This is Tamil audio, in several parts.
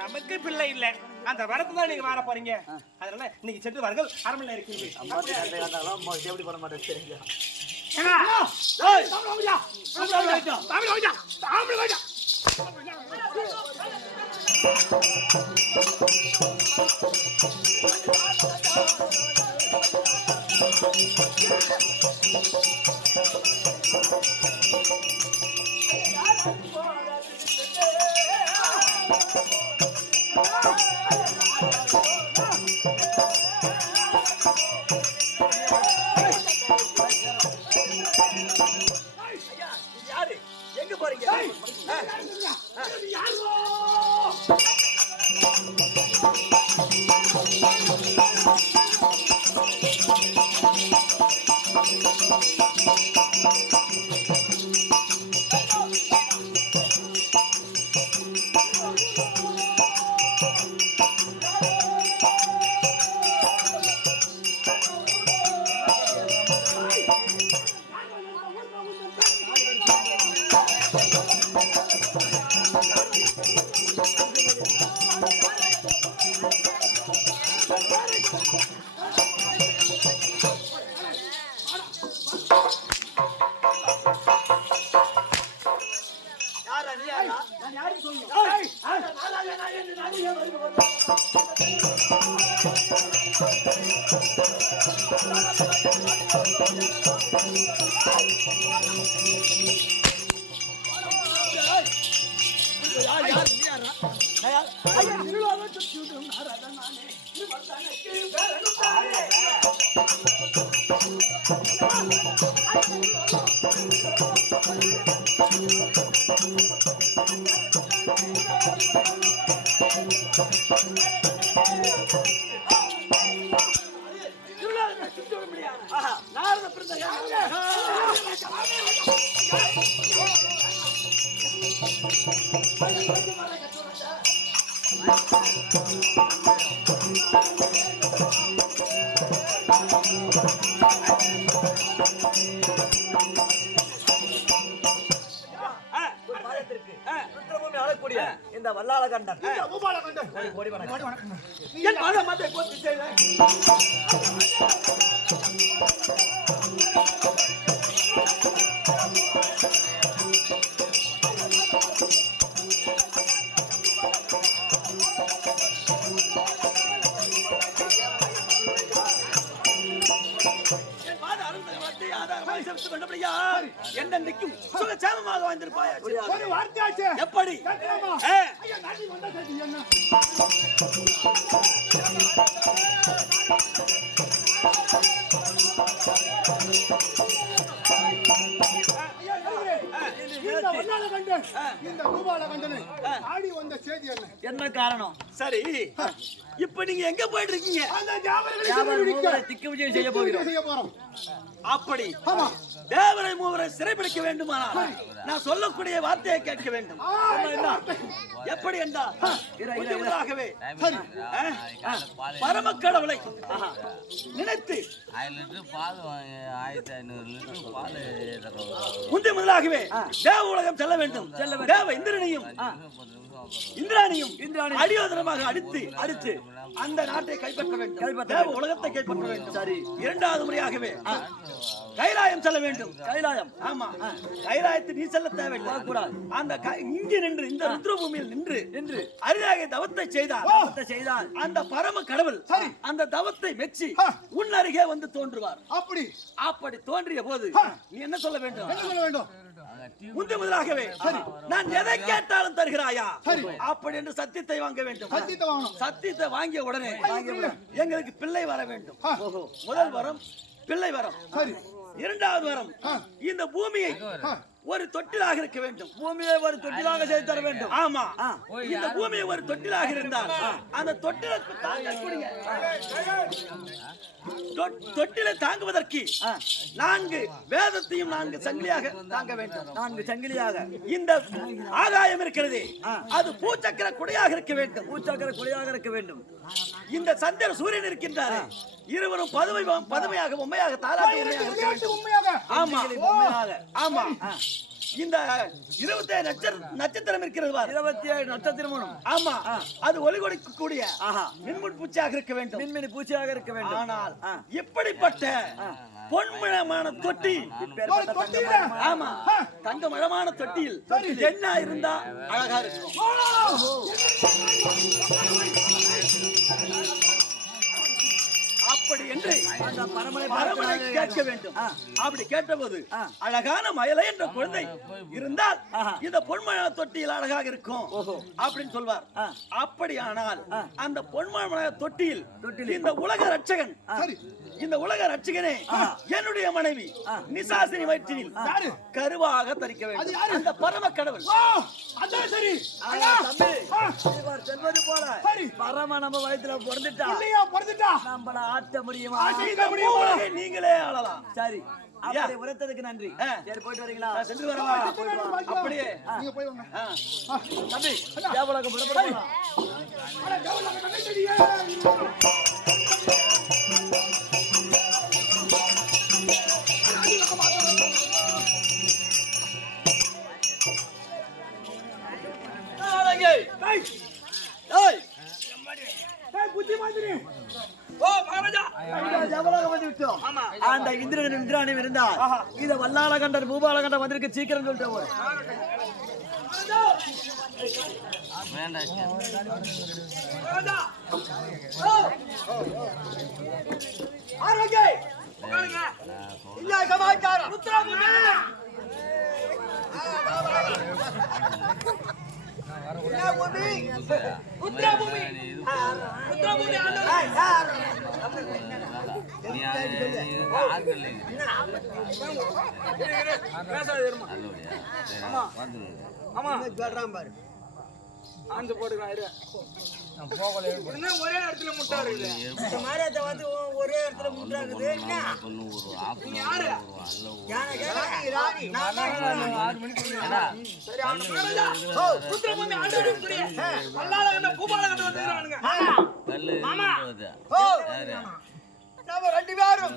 நமக்கு பிள்ளை இல்ல, அந்த வரத்தை தான் நீங்க வார போறீங்க. அதனால நீங்க சென்று வாருங்கள், அரண்மனை இருக்கீங்க. எப்படி பண்ண மாட்டேன். எங்க போறீங்க? இந்த வல்லாளகண்டன் என் மத கொத்து செய்த என்னைக்கும் சுகசாமமாக வாழ்ந்திருப்பாயா? ஒரு வார்த்தையாச்சு. எப்படி? என்ன காரணம்? சரி, இப்ப நீங்க எங்க போயிட்டு இருக்கீங்க? திக்கு விஜயம் செய்ய போகிறோம். அப்படி தேவரை மூவரை சிறைபிடிக்க வேண்டுமானால் நான் சொல்லக்கூடிய வார்த்தையை கேட்க வேண்டும். எப்படி என்றால் பரமக்கடவுளை நினைத்து முந்தைய முதலாகவே தேவ உலகம் செல்ல வேண்டும். தேவ இந்திராணியும் அடியோதனமாக அடித்து அந்த நாட்டை கைப்பற்ற வேண்டும். தேவ உலகத்தை கைப்பற்ற வேண்டும். சரி, இரண்டாவது முறையாகவே கைலாயம் செல்ல வேண்டும். கைலாயம், ஆமா, கைலாயத்தை நீ செல்ல தேவையில்லை. அந்த இங்கே நின்று இந்த ருத்ரபூமியில் நின்று அரிதாக தவத்தை செய்தால் அந்த பரம கடவுள் அந்த தவத்தை மெச்சி உன் அருகே வந்து தோன்றுவார். அப்படி தோன்றிய போது நீ என்ன சொல்ல வேண்டும்? முந்தைய முதலாகவே நான் எதை கேட்டாலும் தருகிறாயா அப்படி என்று சத்தியத்தை வாங்க வேண்டும். சத்தியத்தை வாங்கிய உடனே எங்களுக்கு பிள்ளை வர வேண்டும். முதல் வரம் பிள்ளை வரம். இரண்டாவது வரம் இந்த பூமியை ஒரு தொட்டிலாக இருக்க வேண்டும். பூமியை ஒரு தொட்டிலாக செய்து தர வேண்டும். ஆமா, இந்த பூமியை ஒரு தொட்டிலாக இருந்தால் அந்த தொட்டிலை தாங்குவதற்கு 4 வேதத்தையும் 4 சங்கிலியாக தாங்க வேண்டும். 4 சங்கிலியாக. இந்த ஆகாயம் இருக்கிறது, அது பூச்சக்கர குடையாக இருக்க வேண்டும். பூச்சக்கர குடையாக இருக்க வேண்டும். இந்த சந்திர சூரியன் இருக்கின்றாரே இருவரும் பதுமையாக உண்மையாக தாலாட்டு உண்மையாக ஆமா உண்மையாக. ஆமா இந்த 27 நட்சத்திரம் இருக்கிறது பாரு. 27 நட்சத்திரமும் ஆமா அது ஒளி கொடுக்கக்கூடிய ஆஹா மின்முட் பூச்சியாக இருக்க வேண்டும். மின்மினி பூச்சியாக இருக்க வேண்டும். ஆனால் இப்படிப்பட்ட பொன்மயமான தொட்டி ஒரு தொட்டியில ஆமா தங்கமயமான தொட்டியில் என்ன இருந்தா அழகா இருக்கும். அப்படி என்று அந்த பரமனை கேட்க வேண்டும். அப்படி கேட்டபோது அழகான மயிலை என்ற குழந்தை இருந்தால் இந்த பொன்மய தொட்டியில் அழகாக இருக்கும் அப்படின்னு சொல்வார். அப்படியானால் அந்த பொன்மய தொட்டியில் இந்த உலக ரட்சகன் இந்த உலக ரட்சகனே என்னுடைய மனைவி நிசாசினி வயிற்றில் கருவாக தரிக்க வேண்டும். அந்த பரம கடவுள் அதான் சரி செல்வது போல பரம நம்ம வயிற்றுல பிறந்துட்டா இல்லையா பிறந்துட்டா நம்மள ஆட்ட முடியுமா? நீங்களே ஆளலாம். சரி அப்படி உரைத்ததுக்கு நன்றி. சரி போயிட்டு வரீங்களா? சென்று வரவா? அப்படியே நீங்க போய் வாங்க. தம்பி தேவலோகம் புறப்படலாம். அட தேவலோகம் கண்ணடியே. புத்தி மாதிரி அந்த இந்திரன் இந்திராணி இருந்தா இத வல்லாளகண்டர் பூபாலகண்டர் வந்திருக்கு சீக்கிரம் சொல்லிட்டு போற ஒரே இடத்துல முட்டாரு வந்து ஒரே இடத்துல முட்டாக்குது ரெண்டு பேரும்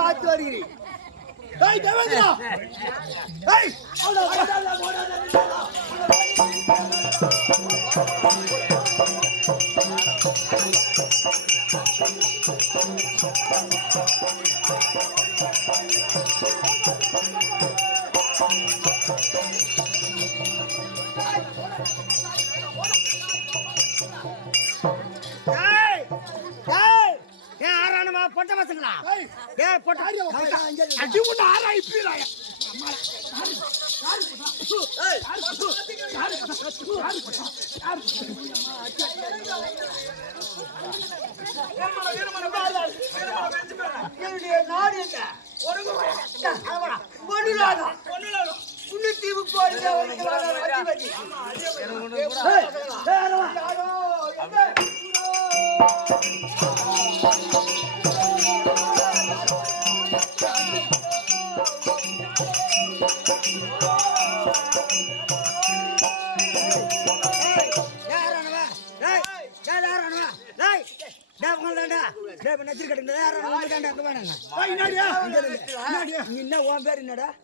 பார்த்து வருகிறேன். பொட்ட பசங்களா அடி ஒண்ணு ஆராய் பீராய நாடு என்ன தீவு போடுங்க வட்டி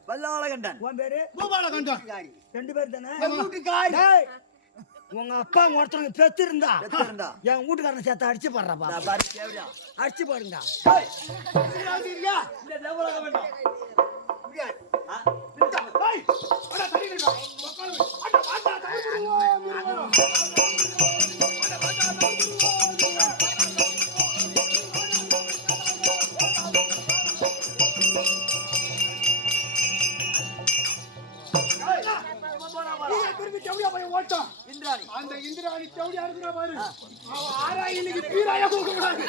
வல்லாளகண்டன் ரெண்டு பேர் தானே உங்க அப்பா ஒருத்தவங்க பெத்து இருந்தா என் வீட்டுக்காரனை சேர்த்து அடிச்சு பாடுறப்பா அடிச்சு பாடுங்க அந்த இந்திராணி சவுடியா இருக்கிற பாரு அவன் ஆரா இன்னைக்கு பீராயா போக கூடாது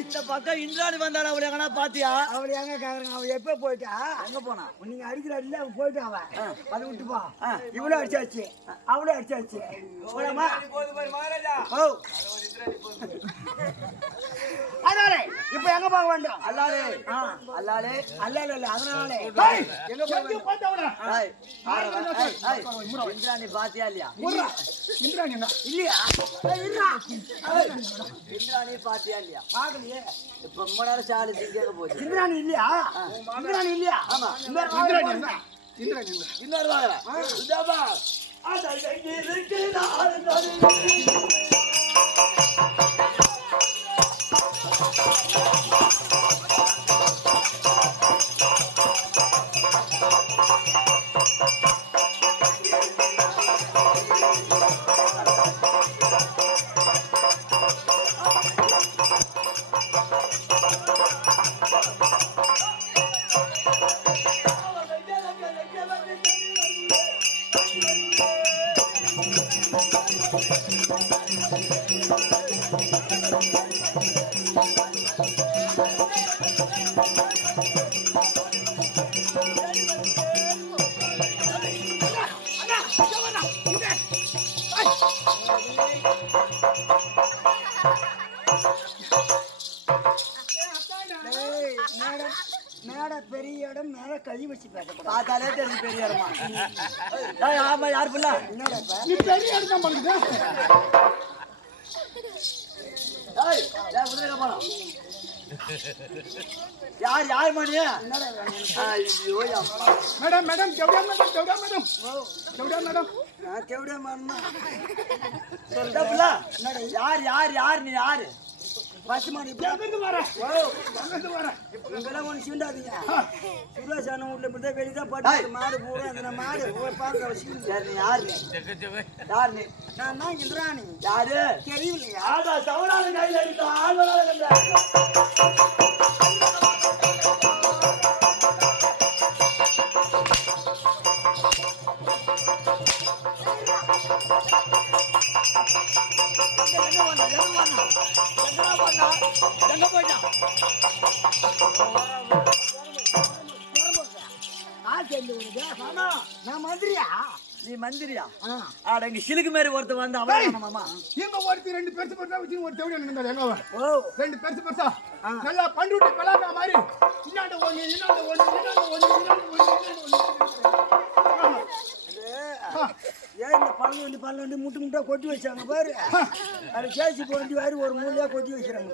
இந்த பக்கம் இந்திராணி வந்தாள் அவளை எங்கன்னா பாத்தியா அவளை எங்க கேக்குறாங்க அவ எப்ப போயிட்டா எங்க போனா நீங்க அடிக்கிற இல்ல அவன் போயிட்டா அவன் அதை விட்டுப்பா இவ்வளவு அடிச்சாச்சு அவ்வளவு அடிச்சாச்சு போலாமா ஓ அதாலே இப்ப எங்க போக வேண்டும் அல்லாலே அல்லாலே அல்ல இல்ல அதனாலே எங்க போய் பார்த்தவனா இந்திராணி பாத்தியா இல்லையா இந்திராணி என்ன இல்லையா இந்திராணி பாத்தியா இல்லையா பாக்கலையே இப்ப ரொம்ப நேரம் சாலு கேட்க போச்சு இந்திராணி இல்லையா இந்திராணி இல்லையா ஆமா இந்திராணி என்ன இந்திராணி என்ன இன்னொரு வாங்குறேன் இதாப்பா அட இருக்கு நான் மேட பெரிய இடம் மேல கை வச்சு பேசப்படாது பார்த்தாலே தெரிஞ்சு பெரிய இடமா ஆமா யார் பிள்ளை என்னடா நீ பெரிய இடத்தான் பண்ணுங்க யார் யார் மணி மேடம் மேடம் ஜவுடியா மேடம் ஜவுடியா மேடம் ஜவுடியா மேடம் நான் தேவடியா மாறணும் யார் யார் யார் நீ யாரு பஸ் மாடி எங்கிருந்து வர எங்கிருந்து வர இங்கெல்லாம் ஒன்று சீண்டாதீங்க சுரேஷ் அண்ணன் வீட்டில் இப்படி தான் வெளியே தான் பட்டு மாடு பூரா அந்த மாடு பார்க்க வச்சுக்கணும் யார் நீ யார் நீ யார் நீ நான் தான் இந்திராணி யாரு தெரியலையா ஆடா சவடால கையில் அடித்தா ஆழ்வரால எங்க போயிட்டான் நான் மந்திரியா நீ மந்திரியா ஆட இங்க சிலுக்கு மாதிரி ஒருத்தர் வந்து அவன் மாமா இங்க ஒருத்தி ரெண்டு பெருசு பெருசா வச்சு ஒரு தேவடியா நின்றாரு எங்க அவன் ஓ ரெண்டு பெருசு பெருசா நல்லா பண்டுட்டி பலாக்கா மாதிரி இன்னாண்ட ஒண்ணு இன்னாண்ட ஒண்ணு இன்னாண்ட ஒண்ணு இன்னாண்ட ஒண்ணு ஏன் இந்த பழம் வந்து முட்டு முட்டா கொட்டி வச்சாங்க பாரு அது கேசி போண்டி வாரி ஒரு மூலையா கொட்டி வைக்கிறாங்க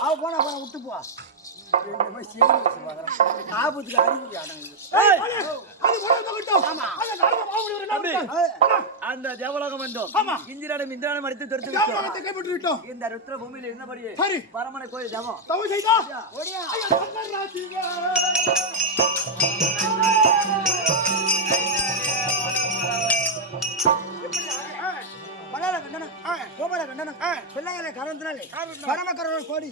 அவ போனா விட்டு போ ஆபத்துக்கு அறிவு அந்த தேவலோகம் வந்தோம் இந்திராடம் இந்திராடம் அடித்து தெரிந்து கைப்பற்றி விட்டோம் இந்த ருத்ர பூமியில இருந்தபடியே சரி பரமனை கோயில் தேவம் தவறு செய்தா ஓடியா மலையாள கண்டனம் கோபால கண்ணன் பிள்ளைகளை கறந்தனாலே பரம கரவன் கோடி